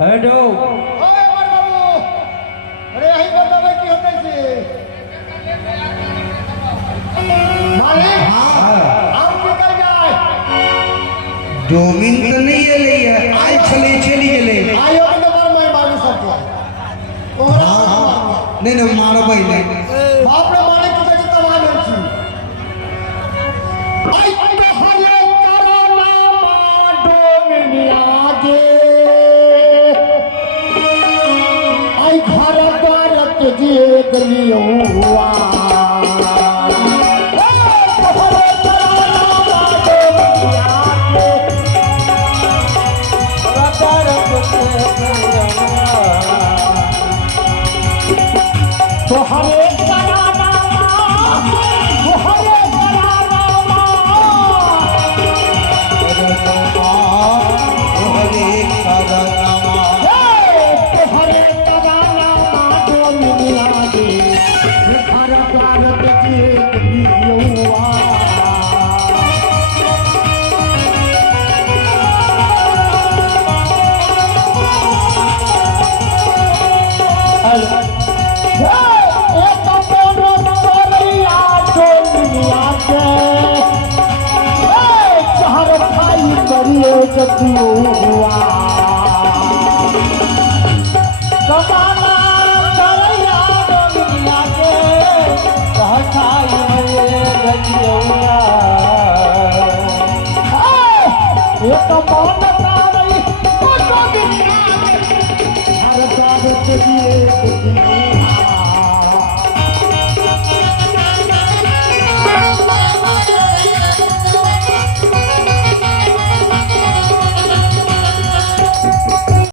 हेडो ओए अमर बाबू अरे यही बता भाई की होते छे मालिक हां आम निकल जाए डोमिन तो नहीं है ले आई चले चली गेले आयो के नंबर मैं मारू सकते तोहरा नहीं नहीं मारो भाई नहीं बाप रे मालिक तुझे तमाम है छी आई तो हले कराना डोमिनिया के आई घर द्वार तुझे गलियों हुआ तो हरे कराना तो हरे कराना तो हरे कराना डोमिनिया के घर द्वार तुझे गलियों हुआ हुआ कमाना करैया डोमिनिया के कहताई मरे गजिया ये तो मन तारई ओ डोमिनिया के हर बात दिए